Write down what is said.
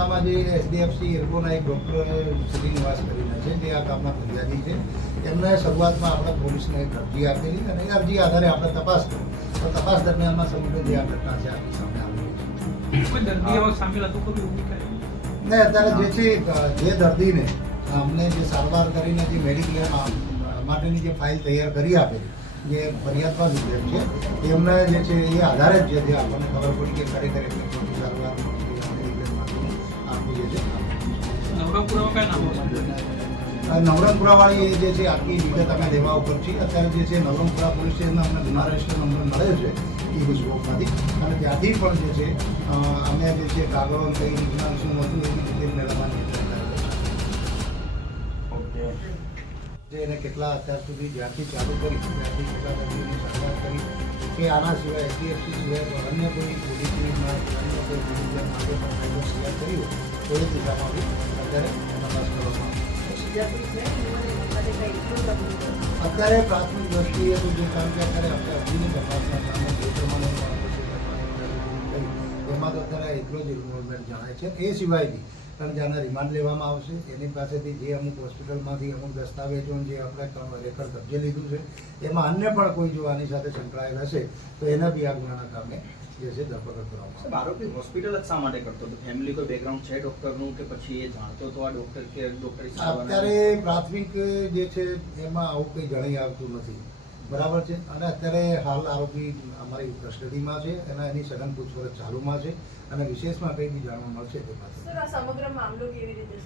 આપણામાં જે એસડીએફસી એરકોના એક ડૉક્ટર શ્રીનિવાસ કરીને છે જે આ કામના ફરિયાદી છે એમને શરૂઆતમાં આપણે પોલીસને એક અરજી આપેલી અને એ અરજી આધારે આપણે તપાસ કરી તો તપાસ દરમિયાનમાં સમગ્ર જે આ ઘટના છે આપણી સામે આવેલી છે? ને અત્યારે જે છે જે દર્દીને અમને જે સારવાર કરીને જે મેડિક્લેમ માટેની જે ફાઇલ તૈયાર કરી આપેલી જે ફરિયાદમાં વિધેયક છે એમને જે છે એ આધારે જ જે આપણને ખબર પડી કે ખરેખર એમની ખોટી સારવાર નવરંગપુરાવાળી જે છે આખી વિગત અમે લેવા ઉપર છીએ અત્યારે જે છે નવરંગપુરા પોલીસ સ્ટેશનના અમને ગુના રજિસ્ટર નંબર મળ્યો છે એ ગુજકોપમાંથી અને ત્યાંથી પણ જે છે અમે જે છે કાગળો કઈ રીતના શું હતું એવી રીતે મેળવવાની જે એને કેટલા અત્યાર સુધી જ્યાંથી ચાલુ કરી ત્યાંથી કેટલા દર્દીઓની સારવાર કરી કે આના સિવાય એચડીએફસી સિવાય અન્ય કોઈ અન્ય કોઈ કર્યું તો એ દિશામાં બી અત્યારે પ્રાથમિક દ્રષ્ટિએ જે કામ કે અત્યારે આપણે અરજીની તપાસના કામે જે પ્રમાણે એમાં તો અત્યારે એટલો જ ઇન્વોલ્વમેન્ટ જણાય છે. એ સિવાય કારણ રિમાન્ડ લેવામાં આવશે. એની પાસેથી જે અમુક હોસ્પિટલમાંથી અમુક દસ્તાવેજો જે આપણે રેકર્ડ કબજે લીધું છે એમાં અન્ય પણ કોઈ જો આની સાથે સંકળાયેલ હશે તો એના બી આ ગુનાના કામે જે છે ધરપકડ કરવામાં આરોપી હોસ્પિટલ જ શા માટે કરતો હતો? ફેમિલી કોઈ બેકગ્રાઉન્ડ છે ડોક્ટરનું કે પછી એ જાણતો હતો આ ડોક્ટર કે ડોક્ટરી અત્યારે પ્રાથમિક જે છે એમાં આવું કંઈ જણાઈ આવતું નથી. બરાબર છે. અને અત્યારે હાલ આરોપી અમારી કસ્ટડીમાં છે અને એની સઘન પૂછપરછ ચાલુમાં છે અને વિશેષમાં કંઈ બી જાણવા મળશે તે પાસે સમગ્ર મામલો કેવી રીતે